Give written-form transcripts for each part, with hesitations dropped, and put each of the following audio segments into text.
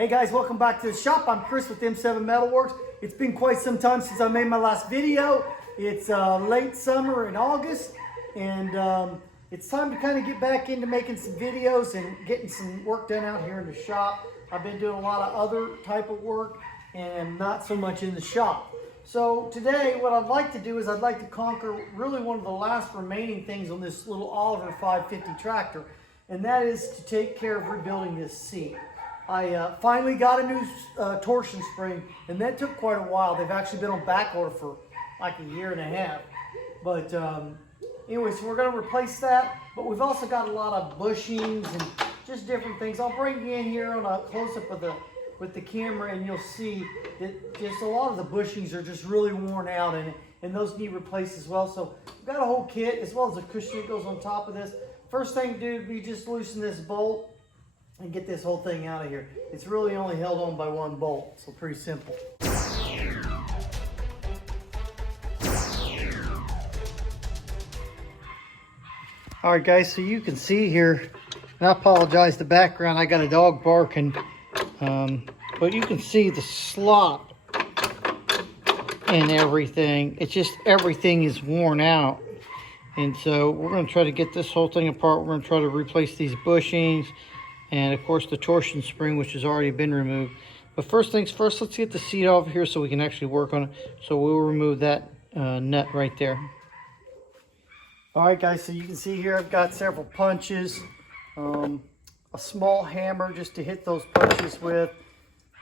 Hey guys, welcome back to the shop. I'm Chris with M7 Metalworks. It's been quite some time since I made my last video. It's late summer in August, and it's time to kind of get back into making some videos and getting some work done out here in the shop. I've been doing a lot of other type of work and not so much in the shop. So today what I'd like to do is I'd like to conquer really one of the last remaining things on this little Oliver 550 tractor, and that is to take care of rebuilding this seat. I finally got a new torsion spring, and that took quite a while. They've actually been on back order for like a year and a half. But anyway, so we're going to replace that. But we've also got a lot of bushings and just different things. I'll bring you in here on a close-up with the camera, and you'll see that just a lot of the bushings are just really worn out, and those need replaced as well. So we've got a whole kit as well as a cushion that goes on top of this. First thing to do would be just loosen this bolt and get this whole thing out of here. It's really only held on by one bolt, so pretty simple. All right guys, so you can see here, and I apologize the background, I got a dog barking, but you can see the slot and everything. It's just everything is worn out. And so we're going to try to get this whole thing apart. We're going to try to replace these bushings and of course the torsion spring, which has already been removed. But first things first, let's get the seat off here so we can actually work on it. So we'll remove that nut right there. All right guys, so you can see here I've got several punches, a small hammer just to hit those punches with,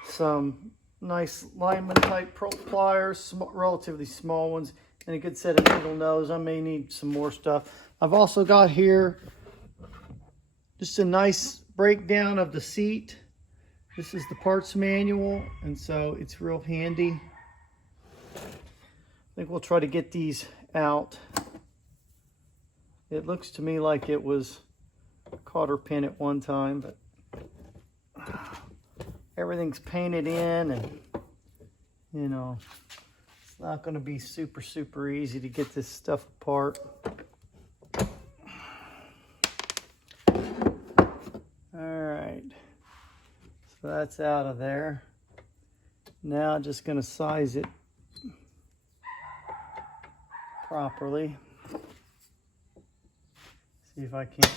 some nice lineman type pliers, relatively small ones, and a good set of needle nose. I may need some more stuff. I've also got here just a nice breakdown of the seat. This is the parts manual, and so it's real handy. I think we'll try to get these out. It looks to me like it was a cotter pin at one time, but everything's painted in, and you know, it's not going to be super easy to get this stuff apart. Alright, so that's out of there. Now I'm just going to size it properly. See if I can.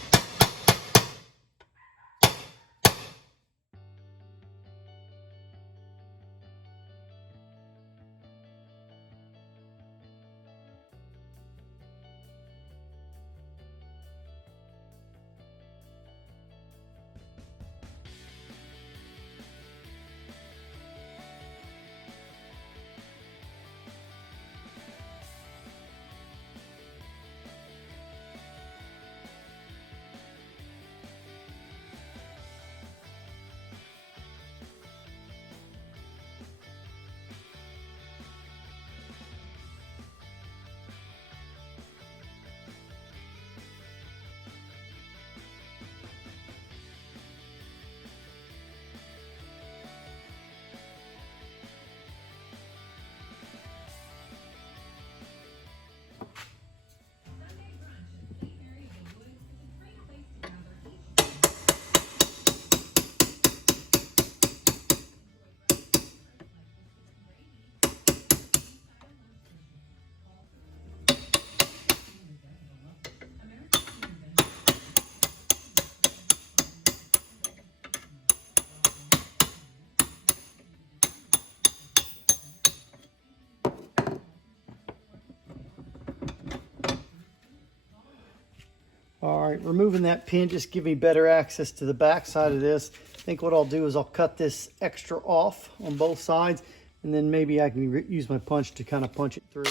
All right, removing that pin just give me better access to the back side of this. I think what I'll do is I'll cut this extra off on both sides, and then maybe I can use my punch to kind of punch it through.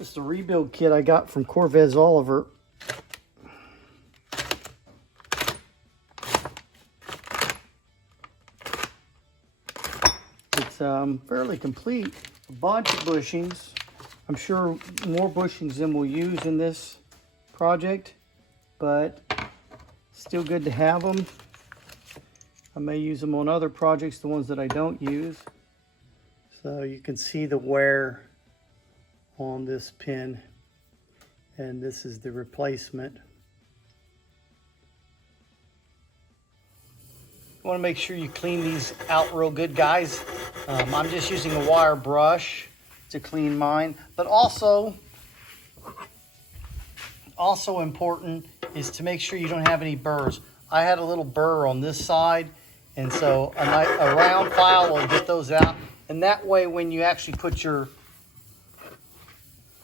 It's the rebuild kit I got from Corvez Oliver. It's fairly complete. A bunch of bushings. I'm sure more bushings than we'll use in this project, but still good to have them. I may use them on other projects, the ones that I don't use. So you can see the wear on this pin, and this is the replacement. You want to make sure you clean these out real good, guys. I'm just using a wire brush to clean mine, but also important is to make sure you don't have any burrs. I had a little burr on this side, and so a round file will get those out. And that way, when you actually put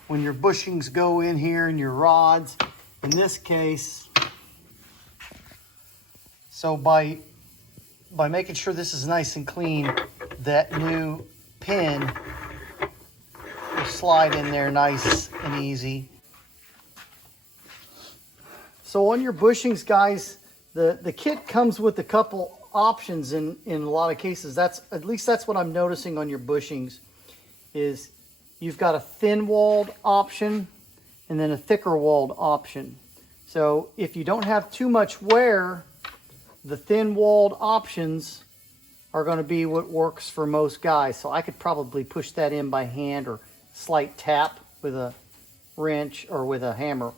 when your bushings go in here and your rods, in this case, so by making sure this is nice and clean, that new pin will slide in there nice and easy. So on your bushings, guys, the kit comes with a couple options in a lot of cases. At least that's what I'm noticing on your bushings, is you've got a thin walled option and then a thicker walled option. So if you don't have too much wear, the thin walled options are going to be what works for most guys. So I could probably push that in by hand or slight tap with a wrench or with a hammer.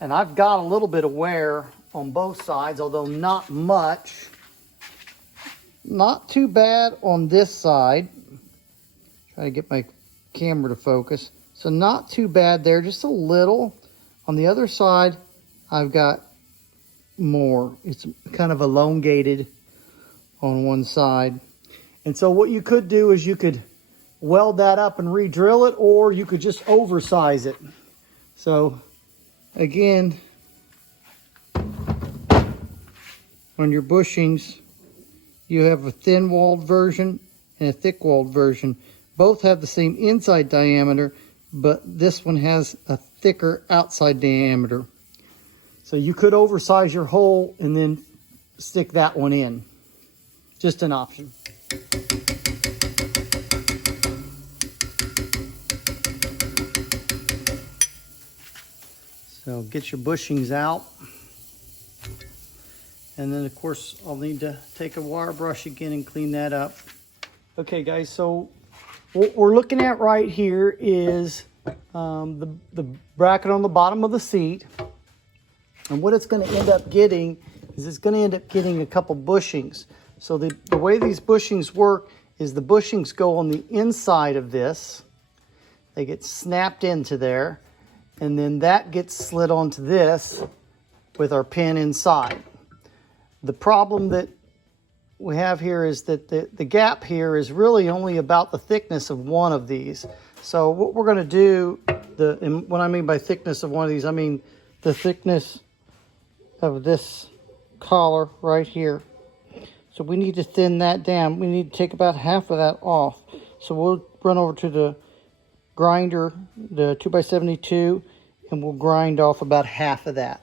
And I've got a little bit of wear on both sides, although not much. Not too bad on this side. Try to get my camera to focus. So not too bad there, just a little. On the other side, I've got more. It's kind of elongated on one side. And so what you could do is you could weld that up and re-drill it, or you could just oversize it. So again, on your bushings, you have a thin walled version and a thick walled version. Both have the same inside diameter, but this one has a thicker outside diameter. So you could oversize your hole and then stick that one in. Just an option. So get your bushings out. And then of course I'll need to take a wire brush again and clean that up. Okay guys, so what we're looking at right here is the bracket on the bottom of the seat. And what it's going to end up getting is it's going to end up getting a couple bushings. So the way these bushings work is the bushings go on the inside of this. They get snapped into there. And then that gets slid onto this with our pin inside. The problem that we have here is that the gap here is really only about the thickness of one of these. So what we're going to do, and what I mean by thickness of one of these, I mean the thickness of this collar right here. So we need to thin that down. We need to take about half of that off. So we'll run over to the grinder, the 2x72, and we'll grind off about half of that.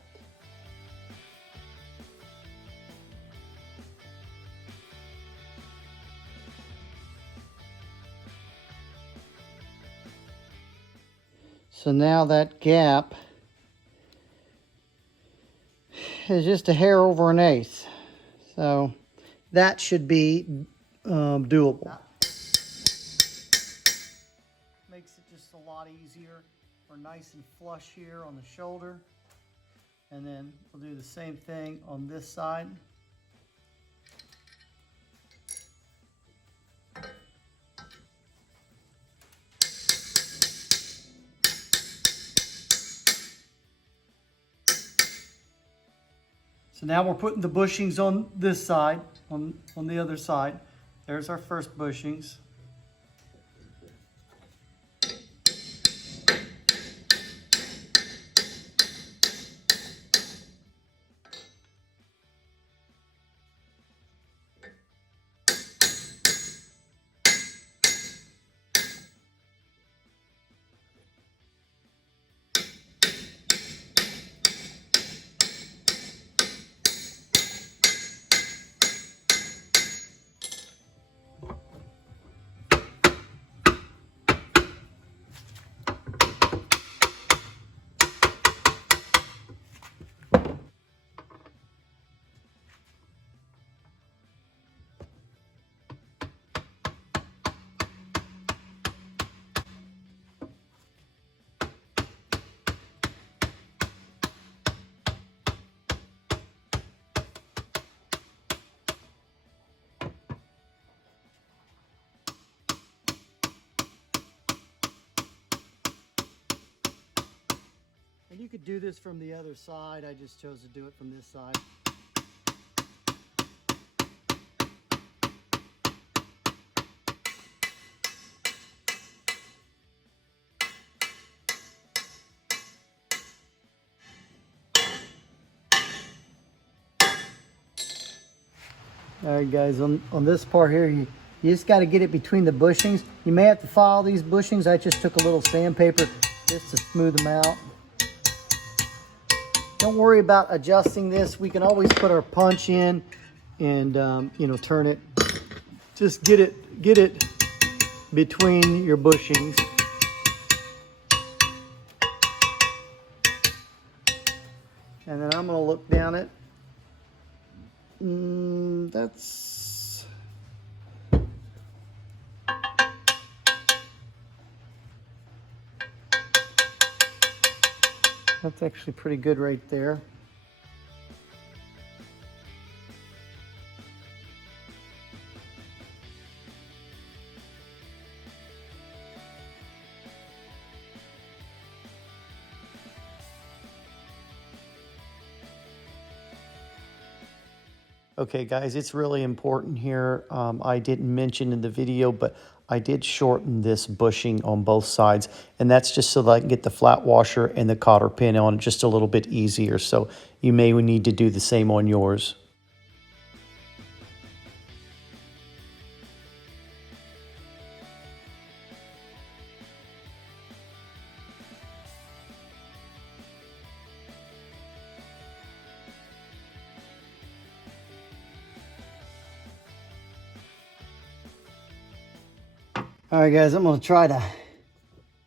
So now that gap is just a hair over an eighth. So that should be doable. Makes it just a lot easier. We're nice and flush here on the shoulder. And then we'll do the same thing on this side. So now we're putting the bushings on this side, on the other side. There's our first bushings. you could do this from the other side. I just chose to do it from this side. All right, guys, on this part here, you just got to get it between the bushings. You may have to file these bushings. I just took a little sandpaper just to smooth them out. Don't worry about adjusting this. We can always put our punch in and you know, turn it. Just get it between your bushings. And then I'm going to look down it. That's actually pretty good right there. Okay, guys, it's really important here. I didn't mention in the video, but I did shorten this bushing on both sides, and that's just so that I can get the flat washer and the cotter pin on just a little bit easier. So you may need to do the same on yours. All right, guys, I'm going to try to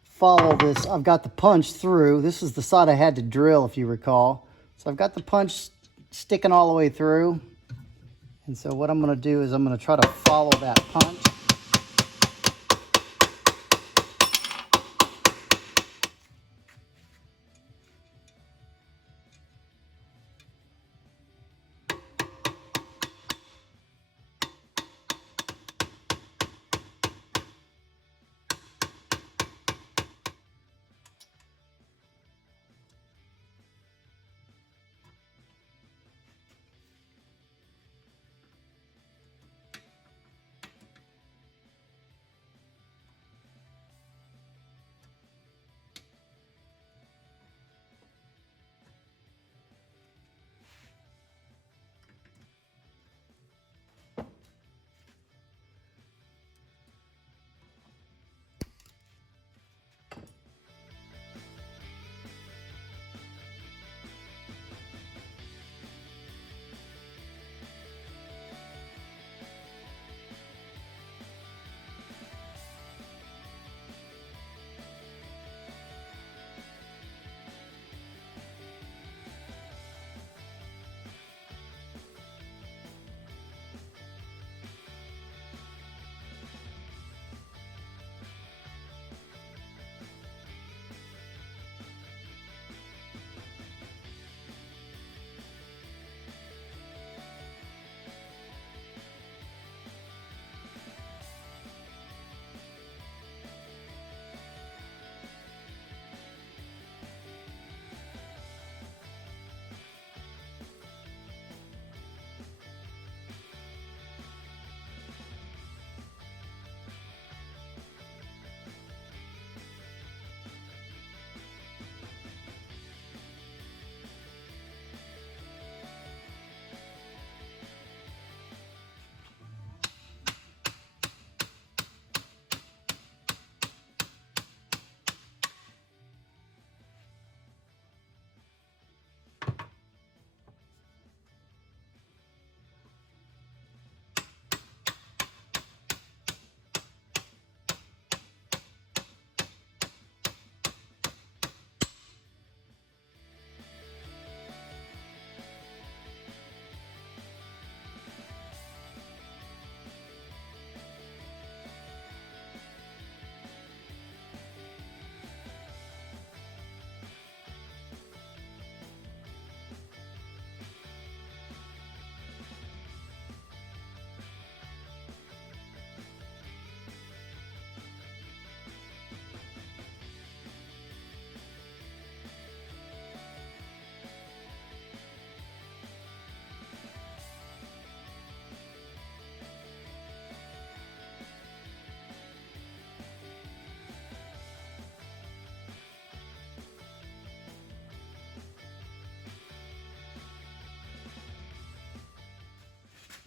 follow this. I've got the punch through. This is the side I had to drill, if you recall. So I've got the punch sticking all the way through. And so what I'm going to do is I'm going to try to follow that punch.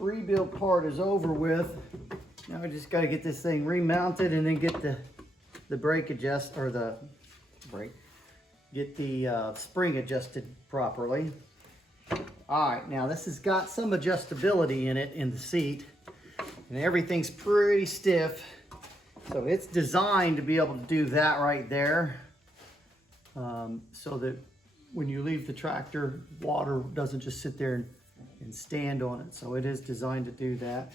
rebuild part is over with. Now I just got to get this thing remounted and then get the brake adjust, or the brake, get the spring adjusted properly. All right, now this has got some adjustability in it in the seat, and everything's pretty stiff. So it's designed to be able to do that right there, so that when you leave the tractor, water doesn't just sit there and stand on it. So it is designed to do that.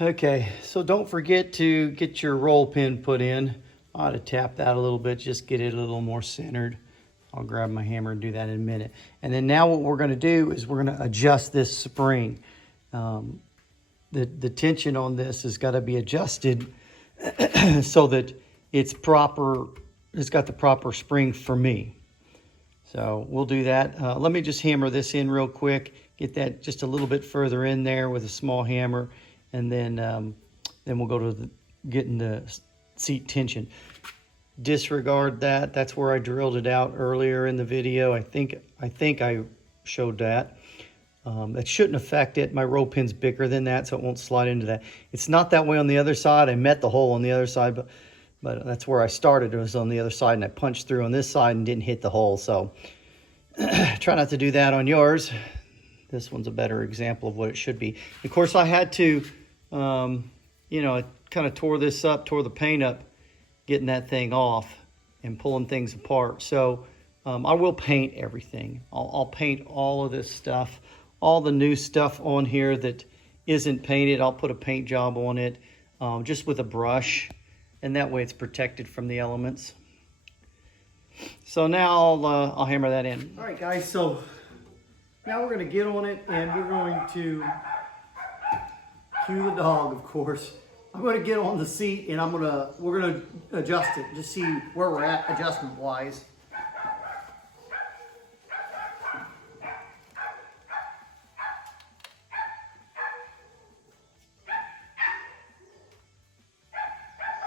Okay, so don't forget to get your roll pin put in. I ought to tap that a little bit, just get it a little more centered. I'll grab my hammer and do that in a minute. And then now what we're going to do is we're going to adjust this spring. The tension on this has got to be adjusted so that it's proper. It's got the proper spring for me. So we'll do that. Let me just hammer this in real quick. Get that just a little bit further in there with a small hammer, and then we'll go to getting the seat tension. Disregard that. That's where I drilled it out earlier in the video. I think I showed that. That shouldn't affect it. My roll pin's bigger than that, so it won't slide into that. It's not that way on the other side. I met the hole on the other side, but that's where I started. It was on the other side, and I punched through on this side and didn't hit the hole. So try not to do that on yours. This one's a better example of what it should be. Of course, I had to, I kind of tore this up, tore the paint up, getting that thing off and pulling things apart. So I will paint everything. I'll paint all of this stuff, all the new stuff on here that isn't painted. I'll put a paint job on it, just with a brush, and that way it's protected from the elements. So now I'll hammer that in. All right, guys, so now we're going to get on it, and we're going to cue the dog, of course. I'm going to get on the seat, and we're going to adjust it, just see where we're at adjustment wise.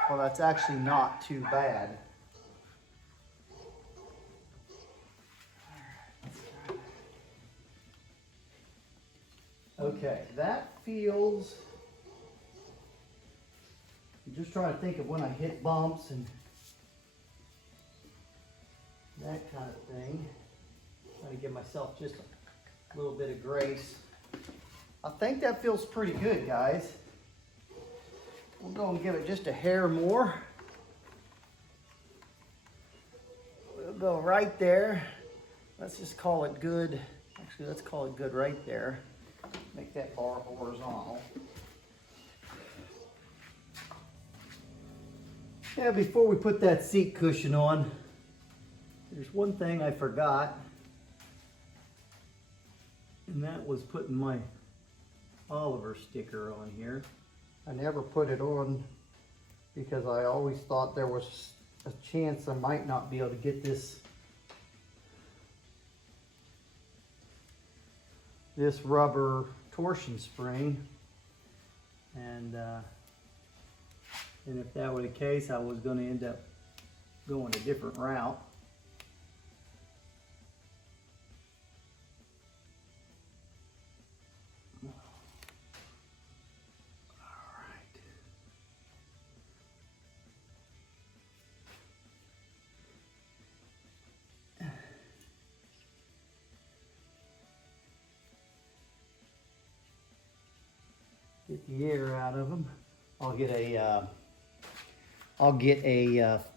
Well, that's actually not too bad. Okay, that feels... I'm just trying to think of when I hit bumps and that kind of thing. Trying to give myself just a little bit of grace. I think that feels pretty good, guys. We'll go and give it just a hair more. We'll go right there. Let's just call it good. Actually, let's call it good right there. Make that bar horizontal. Yeah, before we put that seat cushion on, there's one thing I forgot, and that was putting my Oliver sticker on here. I never put it on because I always thought there was a chance I might not be able to get this rubber torsion spring, and if that were the case, I was going to end up going a different route. Get the air out of them. I'll get a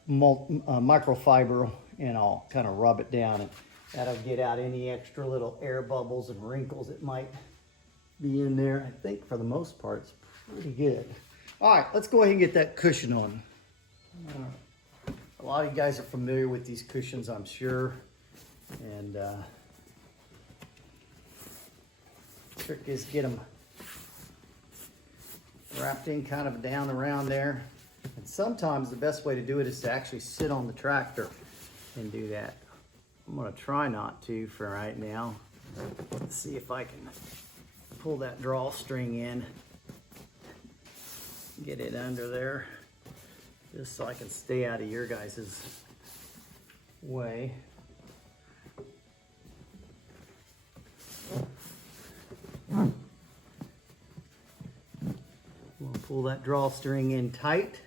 microfiber, and I'll kind of rub it down, and that'll get out any extra little air bubbles and wrinkles that might be in there. I think for the most part it's pretty good. All right, let's go ahead and get that cushion on. A lot of you guys are familiar with these cushions, I'm sure, and trick is get them wrapped in kind of down around there. And sometimes the best way to do it is to actually sit on the tractor and do that. I'm going to try not to for right now. Let's see if I can pull that drawstring in, get it under there, just so I can stay out of your guys' way. Pull that drawstring in tight.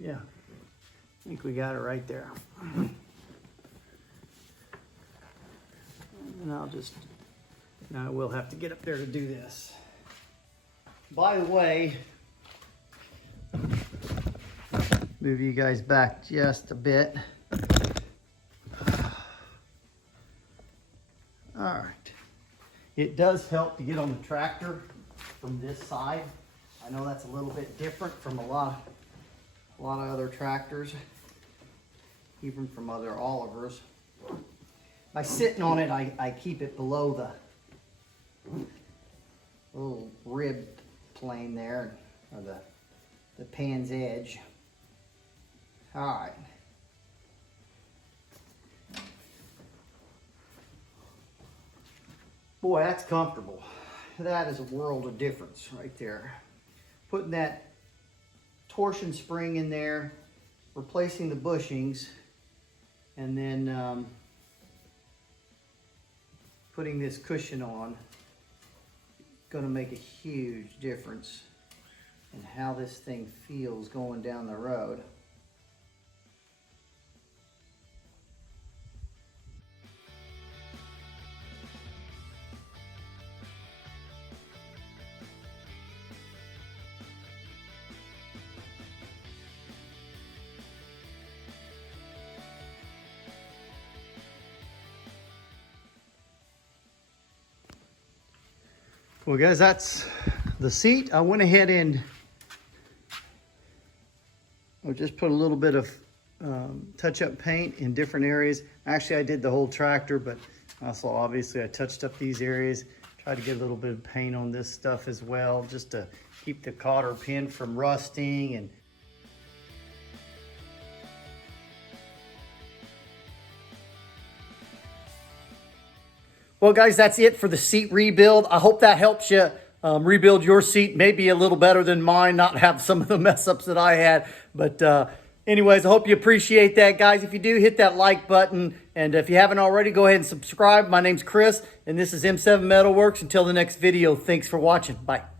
Yeah, I think we got it right there. And I'll just, now I will have to get up there to do this. By the way, move you guys back just a bit. All right. It does help to get on the tractor from this side. I know that's a little bit different from a lot of other tractors, even from other Olivers. By sitting on it, I keep it below the little rib plane there, or the pan's edge. All right. Boy, that's comfortable. That is a world of difference right there. Putting that torsion spring in there, replacing the bushings, and then putting this cushion on, gonna make a huge difference in how this thing feels going down the road. Well guys, that's the seat. I went ahead and I just put a little bit of touch-up paint in different areas. Actually, I did the whole tractor, but also obviously I touched up these areas. Tried to get a little bit of paint on this stuff as well, just to keep the cotter pin from rusting. And well guys, that's it for the seat rebuild. I hope that helps you rebuild your seat, maybe a little better than mine, not have some of the mess ups that I had. But anyways, I hope you appreciate that, guys. If you do, hit that like button. And if you haven't already, go ahead and subscribe. My name's Chris, and this is M7 Metalworks. Until the next video, thanks for watching. Bye.